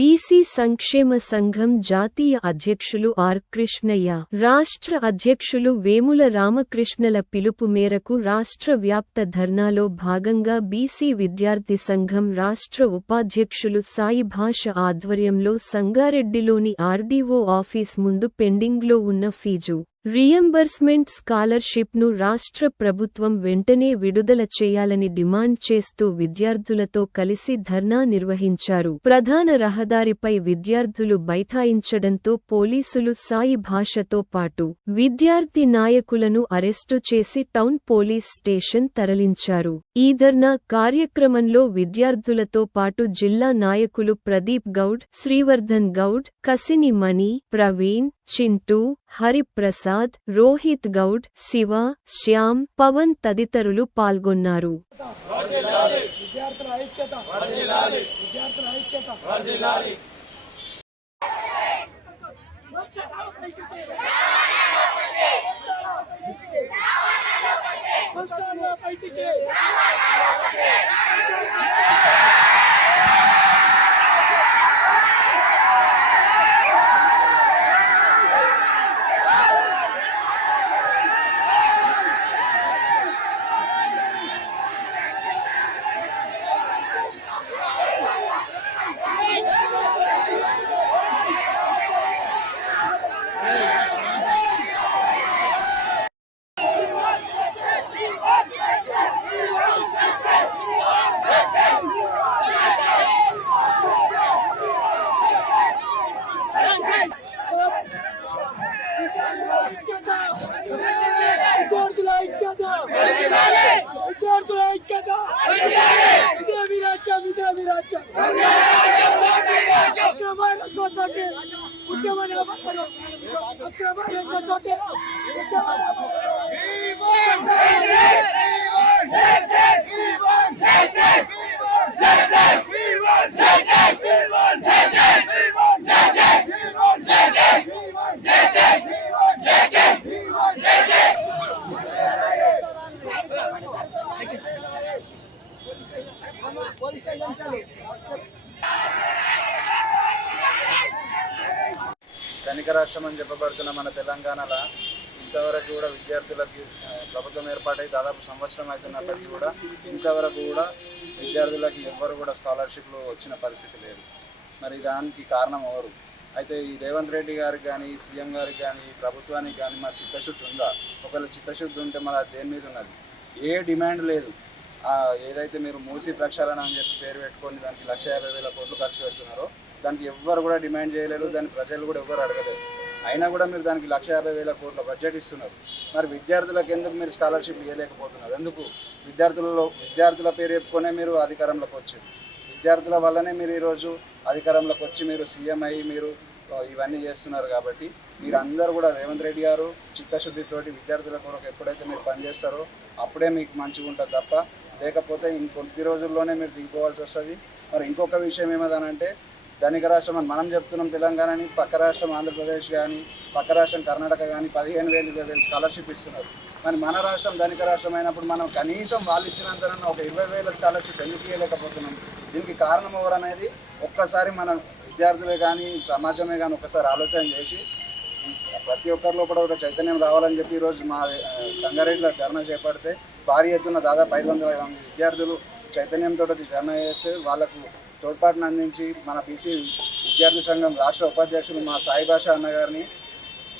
BC సంక్షేమ సంఘం జాతీయ అధ్యక్షులు ఆర్. కృష్ణయ్య. రాష్ట్ర అధ్యక్షులు వేముల రామకృష్ణల పిలుపు మేరకు రాష్ట్ర వ్యాప్త ధర్నాలో భాగంగా బీసీ విద్యార్థి సంఘం రాష్ట్ర ఉపాధ్యక్షులు సాయి భాష ఆధ్వర్యంలో సంగారెడ్డిలోని ఆర్డీఓ ఆఫీస్ ముందు పెండింగ్లో ఉన్న ఫీజు రియంబర్స్మెంట్ స్కాలర్షిప్ను రాష్ట్ర ప్రభుత్వం వెంటనే విడుదల చేయాలని డిమాండ్ చేస్తూ విద్యార్థులతో కలిసి ధర్నా నిర్వహించారు. ప్రధాన రహదారిపై విద్యార్థులు బైఠాయించడంతో పోలీసులు సాయి భాషతో పాటు విద్యార్థి నాయకులను అరెస్టు చేసి టౌన్ పోలీస్ స్టేషన్ తరలించారు. ఈ ధర్నా కార్యక్రమంలో విద్యార్థులతో పాటు జిల్లా నాయకులు ప్రదీప్ గౌడ్ శ్రీవర్ధన్ గౌడ్ కసిని మణి ప్రవీణ్ చింటూ హరిప్రసాద్ రోహిత్ గౌడ్ శివ శ్యామ్ పవన్ తదితరులు పాల్గొన్నారు. విద్యార్థుల ఐక్యత. విద్యార్థుల ఐక్యత ఇదే మీ రాజ్యం ఇదే మీ రాజ్యం అక్రమాల స్వతోటి ఉద్యమ నిలబడతారు అక్రమాల స్వతోటి ఉద్యమ ధనిక రాష్ట్రం అని చెప్పబడుతున్న మన తెలంగాణలో ఇంతవరకు కూడా విద్యార్థులకి ప్రభుత్వం ఏర్పాటై దాదాపు సంవత్సరం అవుతున్నప్పటికీ కూడా ఇంతవరకు కూడా విద్యార్థులకి ఎవ్వరు కూడా స్కాలర్షిప్లు వచ్చిన పరిస్థితి లేదు. మరి దానికి కారణం ఎవరు? అయితే ఈ రేవంత్ రెడ్డి గారికి కానీ సీఎం గారికి కానీ ప్రభుత్వానికి కానీ మా చిత్తశుద్ధి ఉందా? ఒకవేళ చిత్తశుద్ధి ఉంటే మరి అది దేని మీద ఉన్నది? ఏ డిమాండ్ లేదు. ఏదైతే మీరు మూసి ప్రక్షాళన అని చెప్పి పేరు పెట్టుకొని దానికి లక్ష యాభై వేల కోట్లు ఖర్చు పెడుతున్నారో దానికి ఎవ్వరు కూడా డిమాండ్ చేయలేరు దాని ప్రజలు కూడా ఎవ్వరు అడగలేరు. అయినా కూడా మీరు దానికి లక్ష యాభై వేల కోట్ల బడ్జెట్ ఇస్తున్నారు. మరి విద్యార్థులకు ఎందుకు మీరు స్కాలర్షిప్ ఇవ్వలేకపోతున్నారు ఎందుకు? విద్యార్థులలో విద్యార్థుల పేరు చెప్పుకొనే మీరు అధికారంలోకి వచ్చారు. విద్యార్థుల వల్లనే మీరు ఈరోజు అధికారంలోకి వచ్చి మీరు సీఎం అయ్యి మీరు ఇవన్నీ చేస్తున్నారు కాబట్టి మీరు అందరూ కూడా రేవంత్ రెడ్డి గారు చిత్తశుద్ధితోటి విద్యార్థుల కొరకు ఎప్పుడైతే మీరు పనిచేస్తారో అప్పుడే మీకు మంచిగా ఉంటుంది తప్ప లేకపోతే ఇంకొద్ది రోజుల్లోనే మీరు దిగిపోవాల్సి వస్తుంది. మరి ఇంకొక విషయం ఏమదనంటే ధనిక రాష్ట్రం అని మనం చెప్తున్నాం తెలంగాణని పక్క రాష్ట్రం ఆంధ్రప్రదేశ్ కానీ పక్క రాష్ట్రం కర్ణాటక కానీ పదిహేను వేలు ఇరవై వేలు స్కాలర్షిప్ ఇస్తున్నారు. మరి మన రాష్ట్రం ధనిక రాష్ట్రం అయినప్పుడు మనం కనీసం వాళ్ళు ఇచ్చినంతనన్నా ఒక ఇరవై వేల స్కాలర్షిప్ ఎందుకు ఇవ్వలేకపోతున్నాం దీనికి కారణం ఎవరనేది ఒక్కసారి మన విద్యార్థులే కానీ సమాజమే కానీ ఒక్కసారి ఆలోచన చేసి ప్రతి ఒక్కరిలో కూడా ఒక చైతన్యం రావాలని చెప్పి ఈరోజు మా సంగారెడ్డిలో ధర్నా చేపడితే భారీ ఎత్తున దాదాపు ఐదు వందల మంది విద్యార్థులు చైతన్యంతో ధర్నా చేస్తే వాళ్ళకు తోడ్పాటును అందించి మన బీసీ విద్యార్థి సంఘం రాష్ట్ర ఉపాధ్యక్షులు మా సాయిభాష అన్న గారిని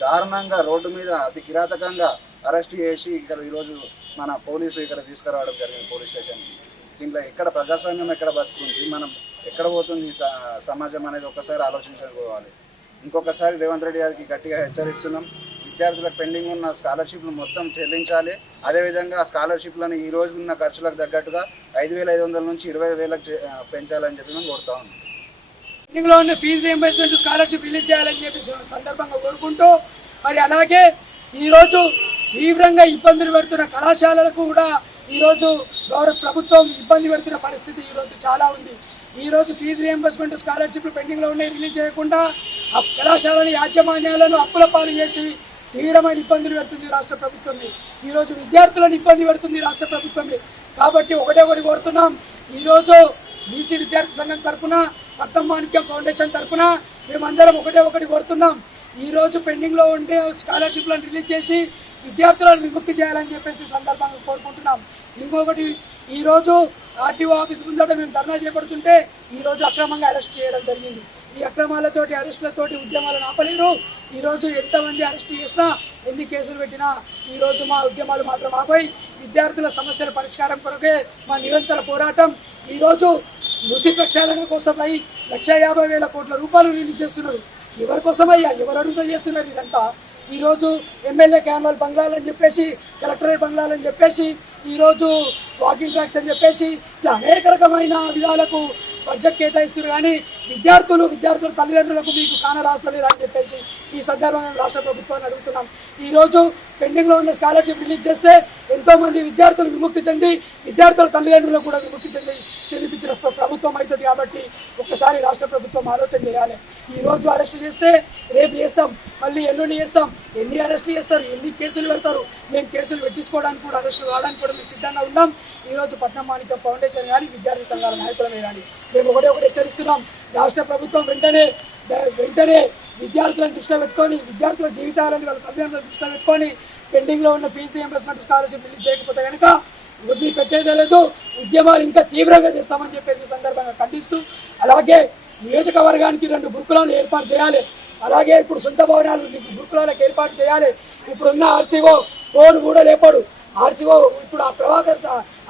దారుణంగా రోడ్డు మీద అతి కిరాతకంగా అరెస్ట్ చేసి ఇక్కడ ఈరోజు మన పోలీసులు ఇక్కడ తీసుకురావడం జరిగింది పోలీస్ స్టేషన్కి దీంట్లో ఎక్కడ ప్రజాస్వామ్యం ఎక్కడ బతుకుంది మనం ఎక్కడ పోతుంది స- సమాజం అనేది ఒకసారి ఆలోచించుకోవాలి ఇంకొకసారి రేవంత్ రెడ్డి గారికి గట్టిగా హెచ్చరిస్తున్నాం. విద్యార్థులకు పెండింగ్ ఉన్న స్కాలర్షిప్లు మొత్తం చెల్లించాలి. అదేవిధంగా ఆ స్కాలర్షిప్లను ఈ రోజు ఉన్న ఖర్చులకు తగ్గట్టుగా ఐదు వేల ఐదు వందల నుంచి ఇరవై వేలకు పెంచాలని చెప్పి మేము కోరుతా ఉన్నాం. ఉన్న ఫీజు రియంబర్స్మెంట్ స్కాలర్షిప్ రిలీజ్ చేయాలని చెప్పి సందర్భంగా కోరుకుంటూ మరి అలాగే ఈరోజు తీవ్రంగా ఇబ్బందులు పెడుతున్న కళాశాలలకు కూడా ఈరోజు గౌరవ ప్రభుత్వం ఇబ్బంది పెడుతున్న పరిస్థితి ఈరోజు చాలా ఉంది. ఈరోజు ఫీజు రియంబర్స్మెంట్ స్కాలర్షిప్లు పెండింగ్లో ఉన్నాయి రిలీజ్ చేయకుండా ఆ యాజమాన్యాలను అప్పుల పాలు చేసి తీవ్రమైన ఇబ్బందులు పెడుతుంది రాష్ట్ర ప్రభుత్వం ఈరోజు విద్యార్థులను ఇబ్బంది పెడుతుంది రాష్ట్ర ప్రభుత్వం కాబట్టి ఒకటే ఒకటి కోరుతున్నాం. ఈరోజు బీసీ విద్యార్థి సంఘం తరఫున పట్టం మాణిక్యం ఫౌండేషన్ తరఫున మేమందరం ఒకటే ఒకటి కోరుతున్నాం. ఈరోజు పెండింగ్లో ఉండే స్కాలర్షిప్లను రిలీజ్ చేసి విద్యార్థులను విముక్తి చేయాలని చెప్పేసి సందర్భంగా కోరుకుంటున్నాం. ఇంకొకటి ఈరోజు ఆర్టీఓ ఆఫీస్ ముందట మేము ధర్నా చేపడుతుంటే ఈరోజు అక్రమంగా అరెస్ట్ చేయడం జరిగింది. ఈ అక్రమాలతోటి అరెస్టులతోటి ఉద్యమాలను ఆపలేరు. ఈరోజు ఎంతమంది అరెస్ట్ చేసినా ఎన్ని కేసులు పెట్టినా ఈరోజు మా ఉద్యమాలు మాత్రం ఆపై విద్యార్థుల సమస్యల పరిష్కారం కొరకే మా నిరంతర పోరాటం. ఈరోజు మృతి ప్రక్షాళన కోసమై లక్ష యాభై వేల కోట్ల రూపాయలు రిలీజ్ చేస్తున్నారు. ఎవరి కోసమయ్యా ఎవరు అడుగుతో చేస్తున్నారు ఇదంతా? ఈరోజు ఎమ్మెల్యే క్యాన్వల్ బంగ్లాలని చెప్పేసి కలెక్టరేట్ బంగ్లాలని చెప్పేసి ఈరోజు వాకింగ్ ట్రాక్స్ అని చెప్పేసి ఇలా అనేక రకమైన విధాలకు బడ్జెట్ కేటాయిస్తున్నారు కానీ విద్యార్థులు విద్యార్థుల తల్లిదండ్రులకు మీకు కాన రాస్తలేరు అని చెప్పేసి ఈ సందర్భంగా రాష్ట్ర ప్రభుత్వాన్ని అడుగుతున్నాం. ఈరోజు పెండింగ్లో ఉన్న స్కాలర్షిప్ రిలీజ్ చేస్తే ఎంతోమంది విద్యార్థులు విముక్తి చెంది విద్యార్థుల తల్లిదండ్రులకు కూడా విముక్తి చెంది చదివించిన ప్రభుత్వం అవుతుంది కాబట్టి ఒక్కసారి రాష్ట్ర ప్రభుత్వం ఆలోచన చేయాలి. ఈరోజు అరెస్ట్ చేస్తే రేపు చేస్తాం మళ్ళీ ఎల్లుండి చేస్తాం. ఎన్ని అరెస్టులు చేస్తారు ఎన్ని కేసులు పెడతారు మేము కేసులు పెట్టించుకోవడానికి కూడా అరెస్టులు కావడానికి కూడా మేము సిద్ధంగా ఉన్నాం. ఈరోజు పట్నం మాణిక్యం ఫౌండేషన్ కానీ విద్యార్థి సంఘాల నాయకులమే కానీ మేము ఒకటే ఒకటి హెచ్చరిస్తున్నాం. రాష్ట్ర ప్రభుత్వం వెంటనే వెంటనే విద్యార్థులను దృష్టిలో పెట్టుకొని విద్యార్థుల జీవితాలను వాళ్ళ తల్లిదండ్రులను దృష్టిలో పెట్టుకొని పెండింగ్లో ఉన్న ఫీజు రియంబర్స్మెంట్ స్కాలర్షిప్ రిలీజ్ చేయకపోతే కనుక వదిలిపెట్టేదే లేదు. ఉద్యమాలు ఇంకా తీవ్రంగా చేస్తామని చెప్పేసి సందర్భంగా ఖండిస్తూ అలాగే నియోజకవర్గానికి రెండు గురుకులాలు ఏర్పాటు చేయాలి. అలాగే ఇప్పుడు సొంత భవనాలు గురుకులాలకు ఏర్పాటు చేయాలి. ఇప్పుడున్న ఆర్సీఓ ఫోన్ కూడా లేపాడు. ఆర్సీఓ ఇప్పుడు ఆ ప్రభాకర్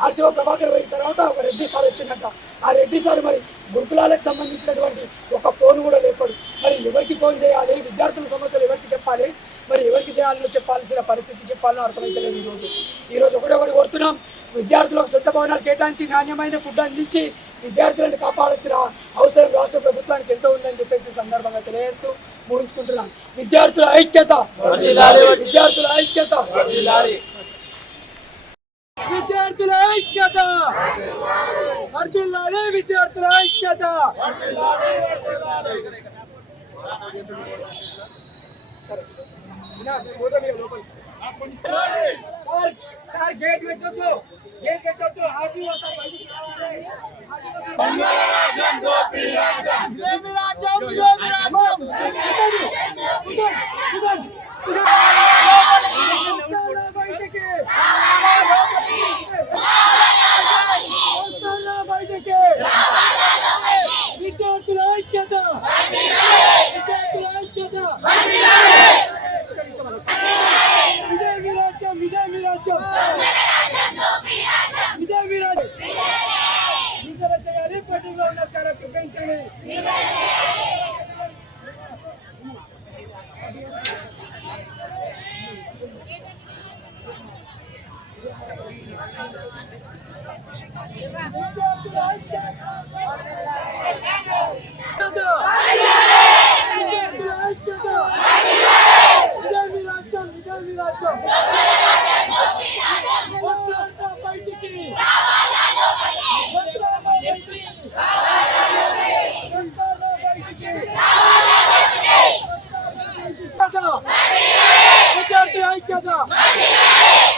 ఆర్సీఓ ప్రభాకర్ పోయిన తర్వాత ఒక రెడ్డి సార్ వచ్చిందంట. ఆ రెడ్డి సార్ మరి గురుకులాలకు సంబంధించినటువంటి ఒక ఫోన్ కూడా లేపాడు. మరి ఎవరికి ఫోన్ చేయాలి? విద్యార్థుల సమస్యలు ఎవరికి చెప్పాలి? మరి ఎవరికి చేయాలో చెప్పాల్సిన పరిస్థితి చెప్పాలని అర్థమైతలేదు ఈరోజు. ఈరోజు ఒకటే ఒకటి కోరుతున్నాం విద్యార్థులకు సొంత భవనాలు కేటాయించి నాణ్యమైన ఫుడ్ అందించి విద్యార్థులను కాపాడాల్సిన అవసరం రాష్ట్ర ప్రభుత్వానికి ఎంతో ఉందని చెప్పేసి సందర్భంగా తెలియజేస్తూ ముగించుకుంటున్నాం విద్యార్థుల ఐక్యత. విద్యార్థుల ఐక్యత. విద్యార్థుల ఐక్యత. వర్ధిల్లాలి విద్యార్థుల ఐక్యత. సార్. సార్ గేట్ పెట్టొద్దు గేట్ పెట్టొద్దు ఆర్టీ వస్తా బయటికి రావాలి బయటికి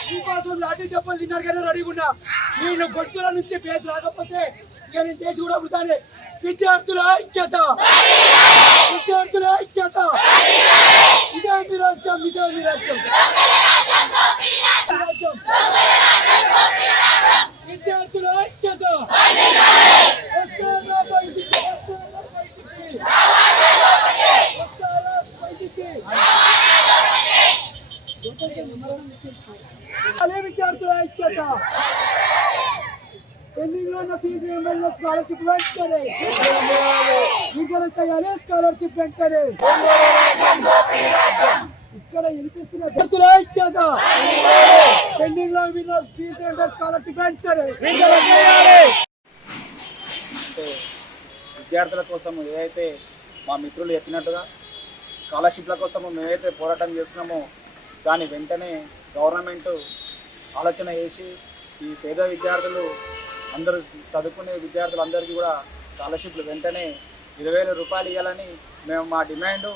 మీకోసం లాఠీ దెబ్బలు తిన్నారు కదా రెడీగా ఉన్నా. నేను గొంతుల నుంచి పేరు రాకపోతే ఇక నేను చేసి కూడా అవుతానే విద్యార్థుల ఐక్యత. విద్యార్థుల ఐక్యత. ఇదే మీ రాజ్యం ఇదే మీ రాజ్యం. విద్యార్థుల ఐక్యత. విద్యార్థుల ఐక్యత. పెండింగ్లో ఉన్న ఫీజు స్కాలర్షిప్ వెంటనే. విడుదల చేయాలి స్కాలర్షిప్ వెంటనే. ఇక్కడ వినిపిస్తున్న విద్యార్థుల ఐక్యత. ఉన్న ఫీజు స్కాలర్షిప్ వెంటనే. అంటే విద్యార్థుల కోసం ఏదైతే మా మిత్రులు చెప్పినట్టుగా స్కాలర్షిప్ల కోసం మేమైతే పోరాటం చేస్తున్నామో దాని వెంటనే గవర్నమెంట్ ఆలోచన చేసి ఈ పేద విద్యార్థులు అందరూ చదువుకునే విద్యార్థులందరికీ కూడా స్కాలర్షిప్లు వెంటనే ఇరవై వేల రూపాయలు ఇవ్వాలని మేము మా డిమాండ్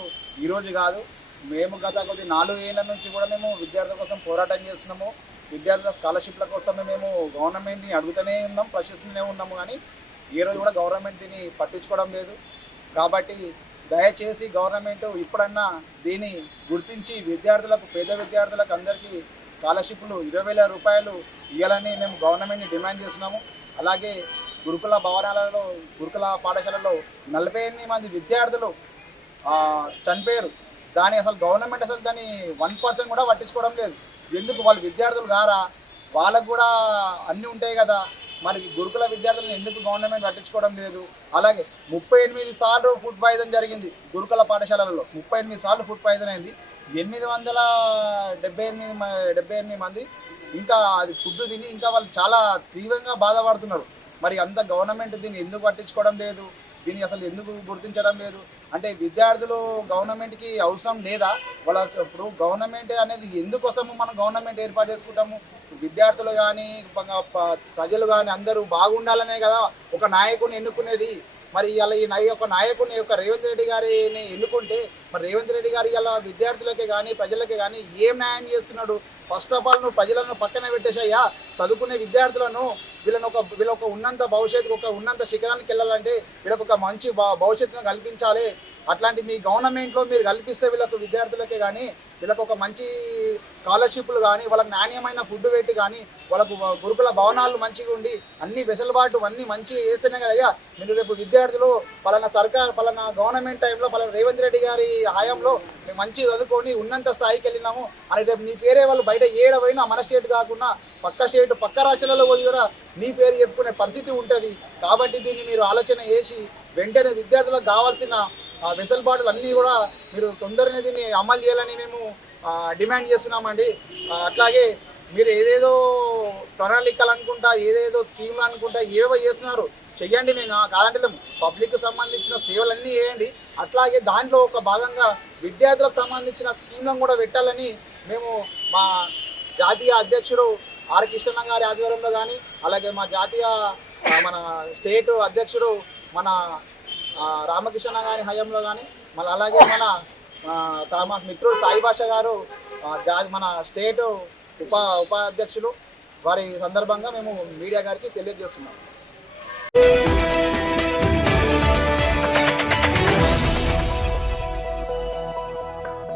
ఈరోజు కాదు. మేము గత కొద్ది నాలుగు ఏళ్ళ నుంచి కూడా మేము విద్యార్థుల కోసం పోరాటం చేస్తున్నాము. విద్యార్థుల స్కాలర్షిప్ల కోసం మేము గవర్నమెంట్ని అడుగుతూనే ఉన్నాం ప్రశ్నిస్తూనే ఉన్నాము. కానీ ఏ రోజు కూడా గవర్నమెంట్ దీన్ని పట్టించుకోవడం లేదు. కాబట్టి దయచేసి గవర్నమెంట్ ఇప్పుడన్నా దీన్ని గుర్తించి విద్యార్థులకు పేద విద్యార్థులకు అందరికీ స్కాలర్షిప్లు ఇరవై వేల రూపాయలు ఇవ్వాలని మేము గవర్నమెంట్ని డిమాండ్ చేస్తున్నాము. అలాగే గురుకుల భవనాలలో గురుకుల పాఠశాలలో నలభై ఎనిమిది మంది విద్యార్థులు చనిపోయారు. దాని అసలు గవర్నమెంట్ అసలు దాన్ని వన్ పర్సెంట్ కూడా పట్టించుకోవడం లేదు. ఎందుకు? వాళ్ళు విద్యార్థులు గారా వాళ్ళకు కూడా అన్నీ ఉంటాయి కదా. మరి గురుకుల విద్యార్థులను ఎందుకు గవర్నమెంట్ పట్టించుకోవడం లేదు? అలాగే ముప్పై ఎనిమిది సార్లు ఫుడ్ పాయిజన్ జరిగింది గురుకుల పాఠశాలలలో. ముప్పై ఎనిమిది సార్లు ఫుడ్ పాయిజన్ అయింది. ఎనిమిది వందల డెబ్బై ఎనిమిది డెబ్బై ఎనిమిది మంది ఇంకా అది ఫుడ్ తిని ఇంకా వాళ్ళు చాలా తీవ్రంగా బాధపడుతున్నారు. మరి అంత గవర్నమెంట్ దీన్ని ఎందుకు పట్టించుకోవడం లేదు? దీన్ని అసలు ఎందుకు గుర్తించడం లేదు? అంటే విద్యార్థులు గవర్నమెంట్కి అవసరం లేదా? వాళ్ళ ఇప్పుడు గవర్నమెంట్ అనేది ఎందుకోసము మనం గవర్నమెంట్ ఏర్పాటు చేసుకుంటాము? విద్యార్థులు కానీ ప్రజలు కానీ అందరూ బాగుండాలనే కదా ఒక నాయకుని ఎన్నుకునేది? మరి ఇలా ఈ నాయ ఒక నాయకుని యొక్క రేవంత్ రెడ్డి గారిని ఎన్నుకుంటే మరి రేవంత్ రెడ్డి గారి గల విద్యార్థులకే కానీ ప్రజలకే కానీ ఏం న్యాయం చేస్తున్నాడు? ఫస్ట్ ఆఫ్ ఆల్ నువ్వు ప్రజలను పక్కన పెట్టేసాయా చదువుకునే విద్యార్థులను వీళ్ళని ఒక వీళ్ళొక ఉన్నంత భవిష్యత్తు ఒక ఉన్నంత శిఖరానికి వెళ్ళాలంటే వీళ్ళకి ఒక మంచి భవిష్యత్తును కల్పించాలి. అట్లాంటి మీ గవర్నమెంట్లో మీరు కల్పిస్తే వీళ్ళకు విద్యార్థులకే కానీ వీళ్ళకు ఒక మంచి స్కాలర్షిప్లు కానీ వాళ్ళకి నాణ్యమైన ఫుడ్ పెట్టి కానీ వాళ్ళకు గురుకుల భవనాలు మంచిగా ఉండి అన్ని వెసులుబాటు అన్ని మంచిగా చేస్తేనే కదయ్యా. మీరు రేపు విద్యార్థులు పలానా సర్కార్ పలానా గవర్నమెంట్ టైంలో పలానా రేవంత్ రెడ్డి గారి హయాంలో మేము మంచిగా చదువుకొని ఉన్నంత స్థాయికి వెళ్ళినాము. అని రేపు మీ పేరే వాళ్ళు బయట ఏడవైనా మన స్టేట్ కాకుండా పక్క స్టేట్ పక్క రాష్ట్రాలలో పోయి కూడా నీ పేరు చెప్పుకునే పరిస్థితి ఉంటుంది. కాబట్టి దీన్ని మీరు ఆలోచన చేసి వెంటనే విద్యార్థులకు కావాల్సిన ఆ వెసులుబాటులు అన్నీ కూడా మీరు తొందరగా దీన్ని అమలు చేయాలని మేము డిమాండ్ చేస్తున్నామండి. అట్లాగే మీరు ఏదేదో ప్రణాళికలు అనుకుంటా ఏదేదో స్కీమ్లు అనుకుంటా ఏవో చేస్తున్నారు. చెయ్యండి మేము కాదంటే పబ్లిక్ సంబంధించిన సేవలన్నీ చేయండి. అట్లాగే దాంట్లో ఒక భాగంగా విద్యార్థులకు సంబంధించిన స్కీమ్లను కూడా పెట్టాలని మేము మా జాతీయ అధ్యక్షుడు ఆర్ కృష్ణ గారి ఆధ్వర్యంలో కానీ అలాగే మా జాతీయ మన స్టేట్ అధ్యక్షుడు మన రామకృష్ణ గారి హయాంలో కానీ మళ్ళీ అలాగే మన మా మిత్రుడు సాయి భాష గారు జా- మన స్టేటు ఉపా ఉపాధ్యక్షులు. వారి సందర్భంగా మేము మీడియా గారికి తెలియజేస్తున్నాం.